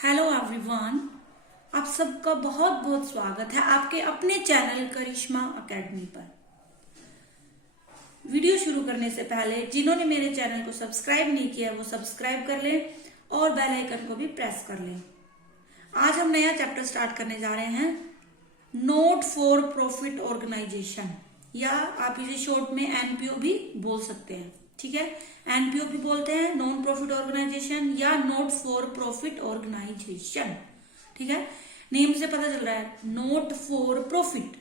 Hello everyone, आप सबका बहुत बहुत स्वागत है आपके अपने चैनल करिश्मा एकेडमी पर। वीडियो शुरू करने से पहले जिन्होंने मेरे चैनल को सब्सक्राइब नहीं किया वो सब्सक्राइब कर लें और बेल आइकन को भी प्रेस कर लें। आज हम नया चैप्टर स्टार्ट करने जा रहे हैं, नॉट फॉर प्रॉफिट ऑर्गेनाइजेशन, या आप इसे शॉर्ट में एनपीओ भी बोल सकते हैं। ठीक है, एनपीओ भी बोलते हैं, नॉन प्रॉफिट ऑर्गेनाइजेशन या नॉट फॉर प्रॉफिट ऑर्गेनाइजेशन। ठीक है, नेम से पता चल रहा है नॉट फॉर प्रॉफिट,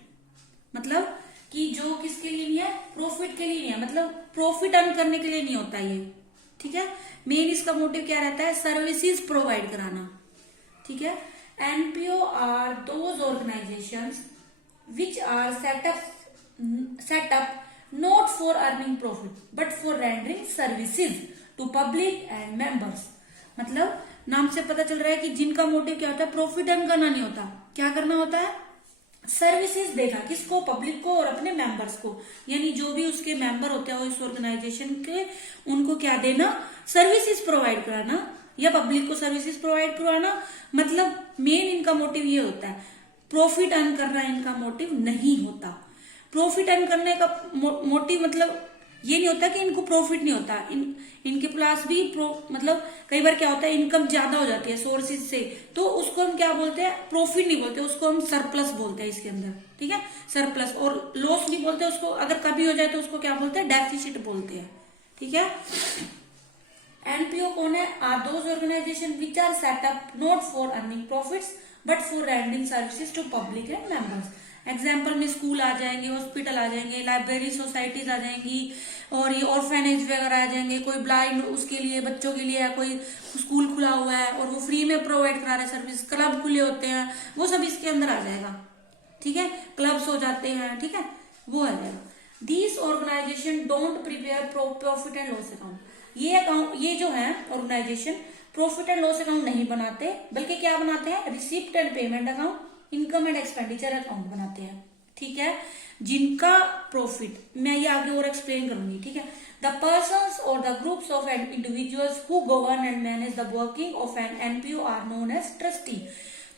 मतलब कि जो किसके लिए नहीं है, प्रॉफिट के लिए नहीं है, मतलब प्रॉफिट अर्न करने के लिए नहीं होता ये। ठीक है, मेन इसका मोटिव क्या रहता है, सर्विसेज प्रोवाइड कराना। ठीक है, NPO are those organisations which are set up not for earning profit but for rendering services to public and members। मतलब नाम से पता चल रहा है कि जिनका मोटिव क्या होता है, प्रॉफिट अर्न करना नहीं होता, क्या करना होता है, सर्विसेज देना, किसको, पब्लिक को और अपने मेंबर्स को, यानी जो भी उसके मेंबर होते हैं इस ऑर्गेनाइजेशन के, उनको क्या देना, सर्विसेज प्रोवाइड कराना या पब्लिक को सर्विसेज प्रोवाइड करवाना। मतलब मेन इनका मोटिव ये होता है, प्रॉफिट अर्न करना इनका मोटिव नहीं होता। प्रॉफिट अर्न करने का मोटिव मतलब ये नहीं होता कि इनको प्रॉफिट नहीं होता, इनके पास भी मतलब कई बार क्या होता है, इनकम ज्यादा हो जाती है सोर्सेज से, तो उसको हम क्या बोलते हैं, प्रॉफिट नहीं बोलते, उसको हम सरप्लस बोलते हैं इसके अंदर। ठीक है, सरप्लस, और लॉस नहीं बोलते उसको, अगर कभी हो जाए तो उसको क्या बोलते हैं, डेफिसिट बोलते हैं। ठीक है, एनपीओ कौन है, are those organisation which are set up not for earning profits but for rendering services to public and members. Example में स्कूल आ जाएंगे, हॉस्पिटल आ जाएंगे, लाइब्रेरी सोसाइटीज आ जाएंगी, और ये ऑर्फेनेज वगैरह आ जाएंगे, कोई ब्लाइंड उसके लिए, बच्चों के लिए है, कोई स्कूल खुला हुआ है और वो फ्री में प्रोवाइड करा रहे सर्विस, क्लब खुले होते हैं, वो सब इसके अंदर आ जाएगा। ठीक है, क्लब्स हो जाते हैं, ठीक है, वो आ जाएगा। This organisation don't prepare profit and loss account. ये अकाउंट, ये जो है organisation profit and loss account नहीं बनाते, बल्कि क्या बनाते हैं, receipt and payment account, income and expenditure account बनाते हैं। ठीक है, जिनका प्रॉफिट, मैं ये आगे और एक्सप्लेन करूंगी। ठीक है, द पर्सन्स और the groups of individuals who govern and manage the working of an NPO are known as trustee.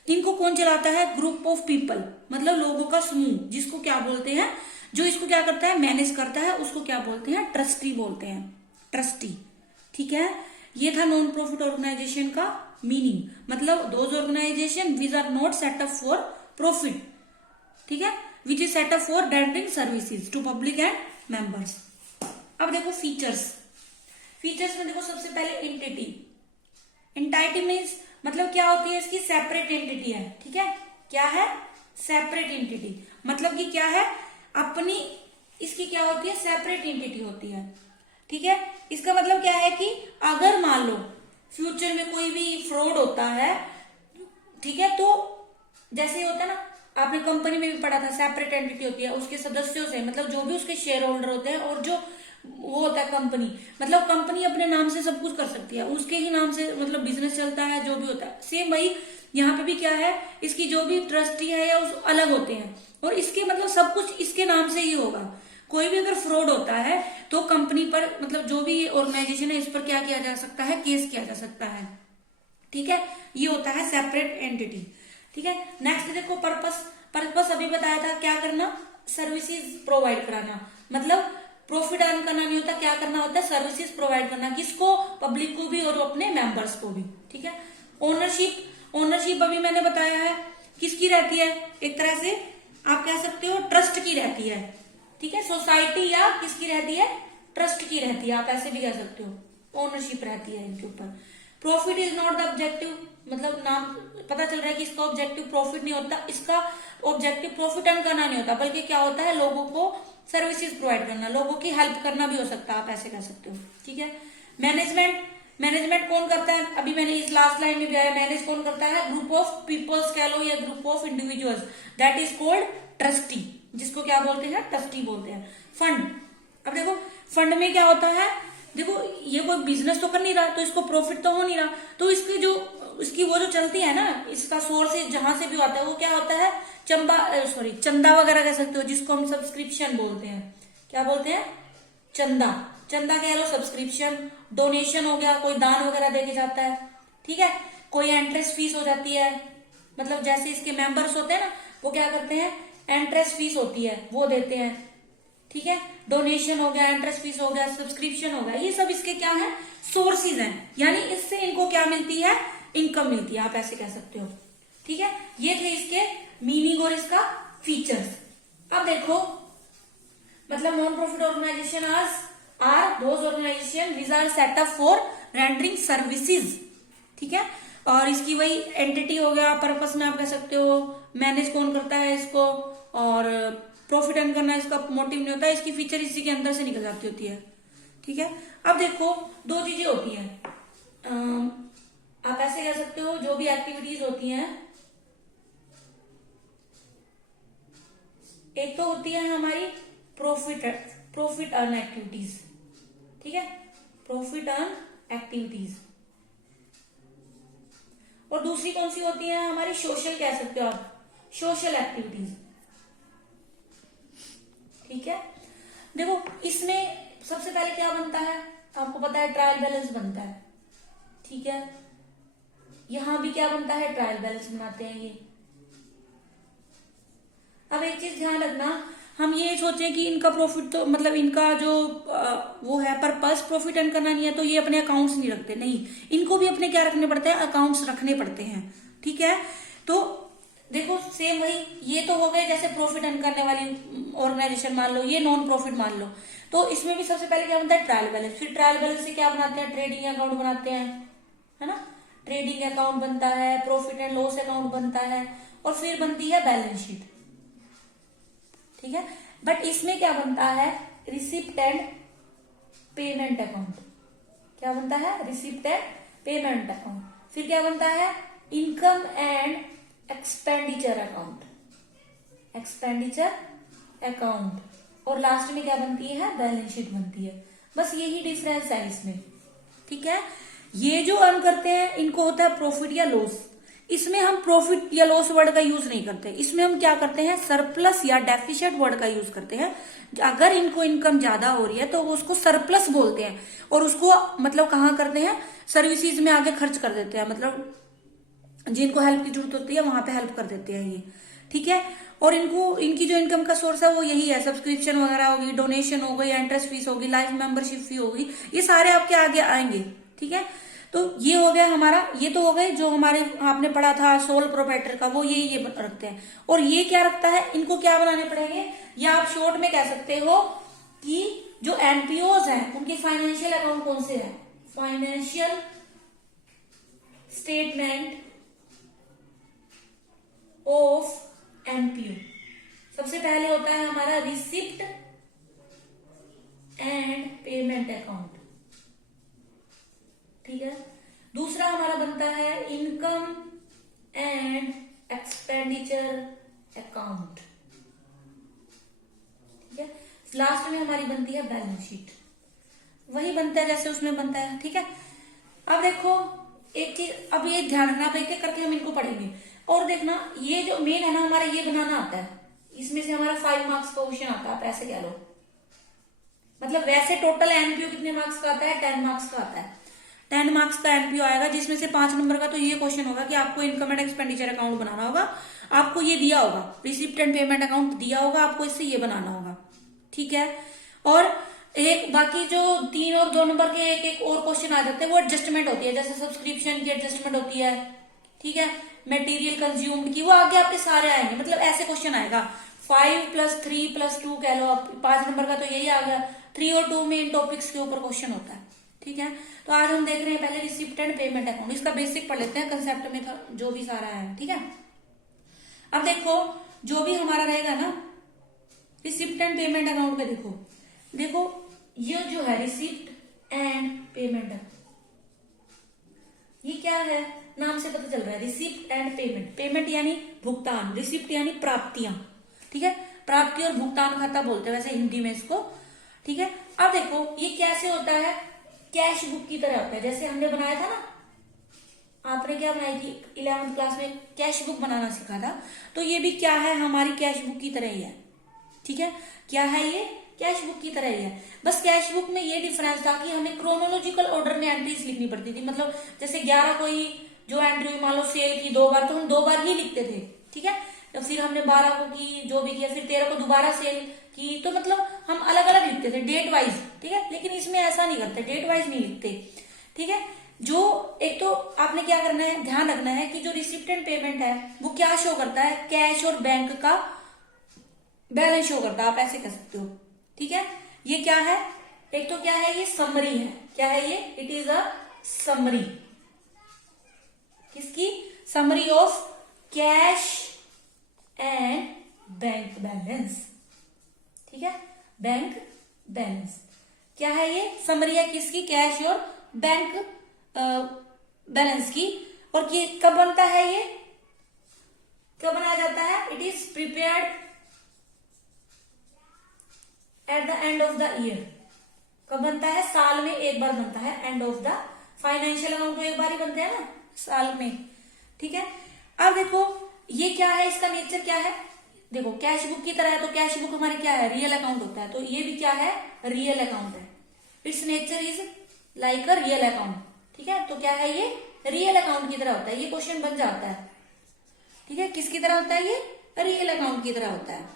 इनको कौन चलाता है, ग्रुप ऑफ पीपल, मतलब लोगों का समूह, जिसको क्या बोलते हैं, जो इसको क्या करता है, मैनेज करता है, उसको क्या बोलते हैं, ट्रस्टी बोलते हैं, ट्रस्टी। ठीक है, ये था नॉन प्रॉफिट ऑर्गेनाइजेशन का मीनिंग, मतलब those organisation which are not set up for profit, ठीक है, which is set up for rendering services to public and members. अब देखो फीचर्स, फीचर्स में देखो सबसे पहले एंटिटी। एंटाइटी मीन्स मतलब क्या होती है, इसकी सेपरेट एंटिटी है। ठीक है, क्या है, सेपरेट एंटिटी, मतलब कि क्या है, अपनी, इसकी क्या होती है, सेपरेट एंटिटी होती है। ठीक है, इसका मतलब क्या है कि अगर मान लो फ्यूचर में कोई भी फ्रॉड होता है, ठीक है, तो जैसे होता है ना, आपने कंपनी में भी पढ़ा था, सेपरेट एंटिटी होती है, उसके सदस्यों से, मतलब जो भी उसके शेयर होल्डर होते हैं, और जो वो होता है कंपनी, मतलब कंपनी अपने नाम से सब कुछ कर सकती है, उसके ही नाम से मतलब बिजनेस चलता है, जो भी होता है। सेम वही यहाँ पे भी क्या है, इसकी जो भी ट्रस्टी है या उस अलग होते हैं, और इसके मतलब सब कुछ इसके नाम से ही होगा। कोई भी अगर फ्रॉड होता है तो कंपनी पर, मतलब जो भी ऑर्गेनाइजेशन है, इस पर क्या किया जा सकता है, केस किया जा सकता है। ठीक है, ये होता है सेपरेट एंटिटी। ठीक है, नेक्स्ट देखो पर्पस। पर्पस अभी बताया था, क्या करना, सर्विसेज प्रोवाइड कराना, मतलब प्रॉफिट अर्न करना नहीं होता, क्या करना होता है, सर्विसेज प्रोवाइड करना, किसको, पब्लिक को भी और अपने मेंबर्स को भी। ठीक है, ओनरशिप, ओनरशिप अभी मैंने बताया है किसकी रहती है, एक तरह से आप कह सकते हो ट्रस्ट की रहती है। ठीक है, सोसाइटी या किसकी रहती है, ट्रस्ट की रहती है, आप ऐसे भी कह सकते हो, ओनरशिप रहती है इनके ऊपर। Profit is not the objective, मतलब नाम पता चल रहा है कि इसका ऑब्जेक्टिव प्रॉफिट नहीं होता, इसका ऑब्जेक्टिव प्रॉफिट अर्न करना नहीं होता, बल्कि क्या होता है, लोगों को सर्विसेज प्रोवाइड करना, लोगों की हेल्प करना भी हो सकता है, आप ऐसे कह सकते हो। ठीक है, मैनेजमेंट, मैनेजमेंट कौन करता है, अभी मैंने इस लास्ट लाइन में भी आया, मैनेज कौन करता है, ग्रुप ऑफ पीपल्स कह लो या group of individuals, that is called trustee, जिसको क्या बोलते हैं, ट्रस्टी बोलते हैं। फंड, अब देखो फंड में क्या होता है, देखो ये कोई बिजनेस तो कर नहीं रहा, तो इसको प्रॉफिट तो हो नहीं रहा, तो इसकी जो, इसकी वो जो चलती है ना, इसका सोर्स जहां से भी आता है, वो क्या होता है, चंदा वगैरह कह सकते हो, जिसको हम सब्सक्रिप्शन बोलते हैं। क्या बोलते हैं, चंदा, चंदा कह लो, सब्सक्रिप्शन, डोनेशन हो गया, कोई दान वगैरह देके जाता है। ठीक है, कोई एंट्रेंस फीस हो जाती है, मतलब जैसे इसके मेंबर्स होते हैं ना, वो क्या करते हैं, एंट्रेंस फीस होती है वो देते हैं, ठीक है। डोनेशन हो गया, एंट्रेंस फीस हो गया, सब्सक्रिप्शन हो गया, ये सब इसके क्या है, सोर्सेज हैं, यानी इससे इनको क्या मिलती है, इनकम मिलती है, आप ऐसे कह सकते हो, ठीक है। ये थे इसके मीनिंग और इसका फीचर्स। अब देखो, मतलब non profit organisation are those organisation which are set up for rendering services, ठीक है। और इसकी वही एंटिटी हो गया, पर्पस में आप कह सकते हो, मैनेज कौन करता है इसको, और प्रॉफिट अर्न करना इसका मोटिव नहीं होता, इसकी फीचर इसी के अंदर से निकल जाती होती है, ठीक है। अब देखो, दो चीजें होती हैं, आप ऐसे कह सकते हो, जो भी एक्टिविटीज होती हैं, एक तो होती है हमारी प्रॉफिट अर्न एक्टिविटीज, ठीक है, प्रॉफिट अर्न एक्टिविटीज, और दूसरी कौन सी होती है हमारी, सोशल कह सकते हो आप, सोशल एक्टिविटीज, ठीक है। देखो, इसमें सबसे पहले क्या बनता है, आपको पता है ट्रायल बैलेंस बनता है, ठीक है। यहां भी क्या बनता है, ट्रायल बैलेंस बनाते हैं ये। अब एक चीज ध्यान रखना, हम ये सोचें कि इनका प्रॉफिट तो मतलब इनका जो वो है पर्पस प्रॉफिट अर्न करना नहीं है, तो ये अपने अकाउंट्स नहीं रखते, नहीं, इनको भी अपने क्या रखने पड़ते हैं, अकाउंट्स रखने पड़ते हैं, ठीक है। तो देखो, सेम वही, ये तो हो गए जैसे प्रॉफिट अर्न करने वाली ऑर्गेनाइजेशन मान लो, ये नॉन प्रॉफिट मान लो, तो इसमें भी सबसे पहले क्या बनता है, ट्रायल बैलेंस, फिर ट्रायल बैलेंस से क्या बनाते हैं, ट्रेडिंग अकाउंट बनाते हैं, है ना, ट्रेडिंग अकाउंट बनता है, प्रॉफिट एंड लॉस अकाउंट बनता है, और फिर बनती है बैलेंस शीट, ठीक है। बट इसमें क्या बनता है, रिसिप्ट एंड पेमेंट अकाउंट, क्या बनता है, रिसिप्ट एंड पेमेंट अकाउंट, फिर क्या बनता है, income and expenditure account, expenditure account, और लास्ट में क्या बनती है, बैलेंस शीट बनती है। बस यही डिफरेंस है इसमें, ठीक है। ये जो अर्न करते हैं इनको होता है प्रॉफिट या लॉस, इसमें हम प्रॉफिट या लॉस वर्ड का यूज नहीं करते, इसमें हम क्या करते हैं, सरप्लस या डेफिशिएंट वर्ड का यूज करते हैं। अगर इनको इनकम ज्यादा हो रही है तो वो उसको सरप्लस बोलते हैं, और उसको मतलब कहाँ करते हैं, सर्विसेज में आगे खर्च कर देते हैं, मतलब जिनको हेल्प की जरूरत होती है वहां पे हेल्प कर देते हैं ये, ठीक है। और इनको इनकी जो इनकम का सोर्स है वो यही है, सब्सक्रिप्शन वगैरह होगी, डोनेशन हो गई, एंट्रेंस फीस होगी, लाइफ मेंबरशिप फी होगी, ये सारे आपके आगे आएंगे, ठीक है। तो ये हो गया हमारा, ये तो हो गए जो हमारे आपने पढ़ा था सोल प्रोप्राइटर का, वो ये रखते हैं। और ये क्या रखता है, इनको क्या बनाने पड़ेंगे, या आप शॉर्ट में कह सकते हो कि जो एनपीओज हैं उनके फाइनेंशियल अकाउंट कौन से हैं, फाइनेंशियल स्टेटमेंट ऑफ एनपीओ। सबसे पहले होता है हमारा रिसिप्ट एंड पेमेंट अकाउंट, ठीक है। दूसरा हमारा बनता है इनकम एंड एक्सपेंडिचर अकाउंट, ठीक है। लास्ट में हमारी बनती है बैलेंस शीट, वही बनता है जैसे उसमें बनता है, ठीक है। अब देखो एक चीज, अब ये ध्यान रखना, अब एक एक करके हम इनको पढ़ेंगे, और देखना ये जो मेन है ना हमारा, ये बनाना आता है, इसमें से हमारा 5 मार्क्स का क्वेश्चन आता है, आप ऐसे कह लो, मतलब वैसे टोटल एनपीओ कितने मार्क्स का आता है, 10 मार्क्स का आता है, 10 मार्क्स का एनपीओ आएगा, जिसमें से 5 नंबर का तो ये क्वेश्चन होगा कि आपको इनकम एंड एक्सपेंडिचर अकाउंट बनाना होगा, आपको ये दिया होगा, रिसिप्ट एंड पेमेंट अकाउंट दिया होगा, आपको इससे ये बनाना होगा, ठीक है। और एक बाकी जो 3 और 2 नंबर के एक एक और क्वेश्चन आ जाते हैं, वो एडजस्टमेंट होती है, जैसे सब्सक्रिप्शन की एडजस्टमेंट होती है, ठीक है, मटेरियल कंज्यूम्ड की, वो आगे आपके सारे आएंगे, मतलब ऐसे क्वेश्चन आएगा, 5 + 3 + 2 कह लो आप, 5 नंबर का तो यही आ गया, 3 और 2 में इन टॉपिक्स के ऊपर क्वेश्चन होता है, ठीक है। तो आज हम देख रहे हैं पहले रिसिप्ट एंड पेमेंट अकाउंट, इसका बेसिक पढ़ लेते हैं, कंसेप्ट में जो भी सारा है, ठीक है। अब देखो जो भी हमारा रहेगा ना रिसिप्ट एंड पेमेंट अकाउंट में, देखो ये जो है रिसिप्ट एंड पेमेंट, ये क्या है, नाम से पता चल रहा है, रिसिप्ट एंड पेमेंट, पेमेंट यानी भुगतान, रिसिप्ट यानी प्राप्तियां, ठीक है, प्राप्ति और भुगतान खाता बोलते हैं वैसे हिंदी में इसको, ठीक है। अब देखो ये कैसे होता है, कैश बुक की तरह होता है, जैसे हमने बनाया था ना, आपने क्या बनाई थी 11th क्लास में, कैश बुक बनाना सीखा था, तो ये भी क्या है, हमारी कैश बुक की तरह ही है, ठीक है। क्या है ये, कैश बुक की तरह ही है, बस कैश बुक में ये डिफरेंस था कि हमें क्रोनोलॉजिकल ऑर्डर में एंट्रीज लिखनी पड़ती थी, मतलब जैसे 11 कोई जो एंट्री मान लो सेल की 2 बार, तो हम 2 बार ही लिखते थे, ठीक है। तो फिर हमने 12 को की, जो भी किया, फिर 13 को दोबारा सेल की, तो मतलब हम अलग अलग लिखते थे डेट वाइज, ठीक है। लेकिन इसमें ऐसा नहीं करते, डेट वाइज नहीं लिखते, ठीक है। जो एक तो आपने क्या करना है, ध्यान रखना है कि जो रिसिप्ट एंड पेमेंट है वो क्या शो करता है, कैश और बैंक का बैलेंस शो करता है, आप ऐसे कह सकते हो, ठीक है। ये क्या है, एक तो क्या है, ये समरी है, क्या है ये, इट इज अ समरी, किसकी, summary of cash and bank balance, ठीक है, बैंक बैलेंस क्या है, ये समरी है किसकी, कैश और बैंक बैलेंस की। और ये कब बनता है, ये कब बनाया जाता है, it is prepared at the end of the year, कब बनता है, साल में एक बार बनता है, end of the financial account तो एक बार ही बनते हैं ना साल में, ठीक है। अब देखो ये क्या है, इसका नेचर क्या है, देखो कैश बुक की तरह है, तो कैश बुक हमारी क्या है, रियल अकाउंट होता है, तो ये भी क्या है, रियल अकाउंट है, it's nature is like a real account, ठीक है। तो क्या है, ये रियल अकाउंट की तरह होता है, ये क्वेश्चन बन जाता है, ठीक है, किसकी तरह होता है, ये रियल अकाउंट की तरह होता है,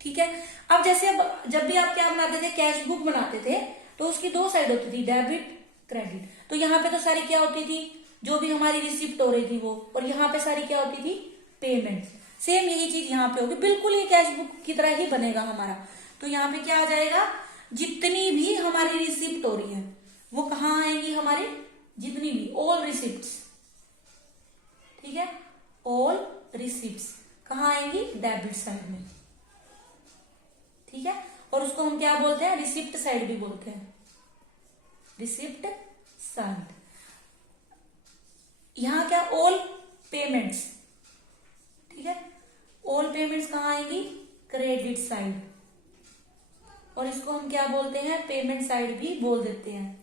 ठीक है। अब जैसे अब जब भी आप क्या बनाते थे, कैश बुक बनाते थे, तो उसकी 2 साइड होती थी, डेबिट क्रेडिट। तो यहाँ पे तो सारी क्या होती थी, जो भी हमारी रिसिप्ट हो रही थी वो, और यहाँ पे सारी क्या होती थी, पेमेंट। सेम यही चीज यहाँ पे होगी, बिल्कुल ये कैश बुक की तरह ही बनेगा हमारा। तो यहाँ पे क्या आ जाएगा, जितनी भी हमारी रिसिप्ट हो रही है वो कहाँ आएंगी, हमारी जितनी भी ऑल रिसिप्ट्स, ठीक है, ऑल रिसिप्ट्स कहाँ आएंगी, डेबिट साइड में, ठीक है। और उसको हम क्या बोलते हैं, रिसिप्ट साइड भी बोलते हैं, रिसिप्ट साइड। यहां क्या, ऑल पेमेंट्स, ठीक है, ऑल पेमेंट्स कहां आएंगी, क्रेडिट साइड, और इसको हम क्या बोलते हैं, पेमेंट साइड भी बोल देते हैं,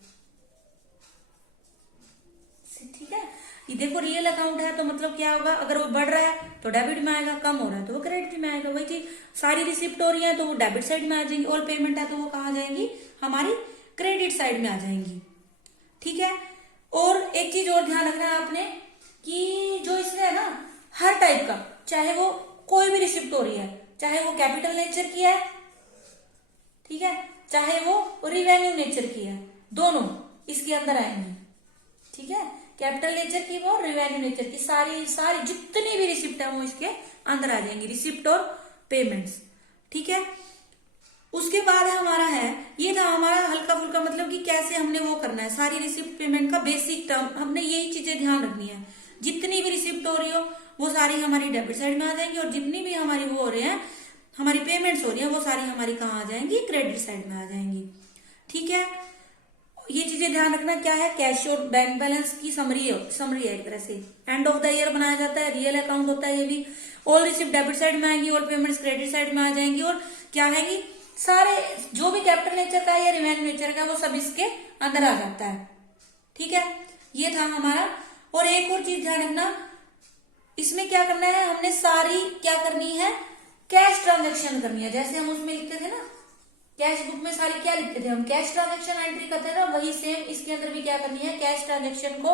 ठीक है। ये देखो रियल अकाउंट है तो मतलब क्या होगा, अगर वो बढ़ रहा है तो डेबिट में आएगा, कम हो रहा है तो वो क्रेडिट में आएगा, वही चीज। सारी रिसिप्ट हो रही है तो वो डेबिट साइड में आ जाएंगी, ऑल पेमेंट है तो वो कहाँ जाएंगी, हमारी क्रेडिट साइड में आ जाएंगी, ठीक है। और एक चीज और ध्यान रखना है आपने कि जो इसमें है ना, हर टाइप का, चाहे वो कोई भी रिसिप्ट हो रही है, चाहे वो कैपिटल नेचर की है, ठीक है, चाहे वो रिवेन्यू नेचर की है, दोनों इसके अंदर आएंगी, ठीक है। कैपिटल नेचर की वो, रिवेन्यू नेचर की, सारी सारी जितनी भी रिसिप्ट है वो इसके अंदर आ जाएंगी, रिसिप्ट और पेमेंट्स, ठीक है। उसके बाद हमारा है, ये था हमारा हल्का फुल्का, मतलब कि कैसे हमने वो करना है, सारी रिसिप्ट पेमेंट का बेसिक टर्म, हमने यही चीजें ध्यान रखनी है। जितनी भी रिसिप्ट हो रही हो वो सारी हमारी डेबिट साइड में आ जाएंगी, और जितनी भी हमारी वो हो रही है, हमारी पेमेंट्स हो रही है, वो सारी हमारी कहाँ आ जाएंगी, क्रेडिट साइड में आ जाएंगी, ठीक है। ये चीजें ध्यान रखना, क्या है, कैश और बैंक बैलेंस की समरी है एक तरह से, एंड ऑफ द ईयर बनाया जाता है, रियल अकाउंट होता है ये भी। ऑल रिसिप्ट डेबिट साइड में आएंगी, ऑल पेमेंट्स क्रेडिट साइड में आ जाएंगी, और क्या आएंगी, सारे जो भी कैपिटल नेचर का है या रिवेन्यू नेचर का, वो सब इसके अंदर आ जाता है, ठीक है। ये था हमारा। और एक और चीज ध्यान रखना, इसमें क्या करना है, हमने सारी क्या करनी है, कैश ट्रांजेक्शन करनी है। जैसे हम उसमें लिखते थे ना, कैश बुक में सारी क्या लिखते थे हम, कैश ट्रांजेक्शन एंट्री करते थे ना, वही सेम इसके अंदर भी क्या करनी है, कैश ट्रांजेक्शन को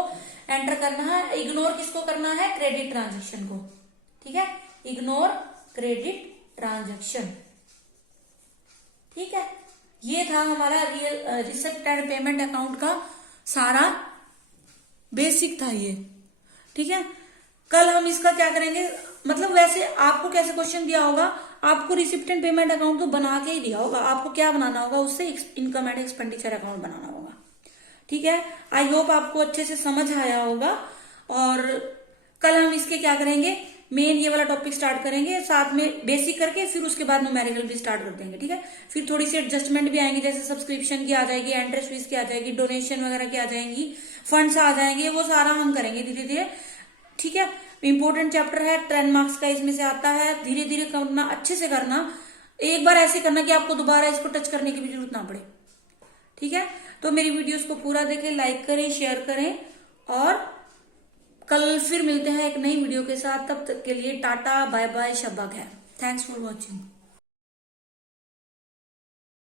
एंटर करना है। इग्नोर किसको करना है, क्रेडिट ट्रांजेक्शन को, ठीक है, इग्नोर क्रेडिट ट्रांजेक्शन, ठीक है। ये था हमारा real receipt and payment account का सारा बेसिक था ये, ठीक है। कल हम इसका क्या करेंगे, मतलब वैसे आपको कैसे क्वेश्चन दिया होगा, आपको रिसिप्ट एंड पेमेंट अकाउंट तो बना के ही दिया होगा, आपको क्या बनाना होगा, उससे इनकम एंड एक्सपेंडिचर अकाउंट बनाना होगा, ठीक है। आई होप आपको अच्छे से समझ आया होगा। और कल हम इसके क्या करेंगे, मेन ये वाला टॉपिक स्टार्ट करेंगे, साथ में बेसिक करके फिर उसके बाद न्यूमेरिकल भी स्टार्ट कर देंगे, ठीक है। फिर थोड़ी सी एडजस्टमेंट भी आएंगी, जैसे सब्सक्रिप्शन की आ जाएगी, इंटरेस्ट फीस की आ जाएगी, डोनेशन वगैरह की आ जाएंगी, फंड्स आ जाएंगे, वो सारा हम करेंगे धीरे धीरे, ठीक है। इंपॉर्टेंट चैप्टर है, 10 मार्क्स का इसमें से आता है, धीरे धीरे करना, अच्छे से करना, एक बार ऐसे करना कि आपको दोबारा इसको टच करने की भी जरूरत ना पड़े, ठीक है। तो मेरी वीडियोस को पूरा देखें, लाइक करें, शेयर करें, और कल फिर मिलते हैं एक नई वीडियो के साथ। तब तक के लिए टाटा, बाय बाय, शब्बा खैर, थैंक्स फॉर वॉचिंग।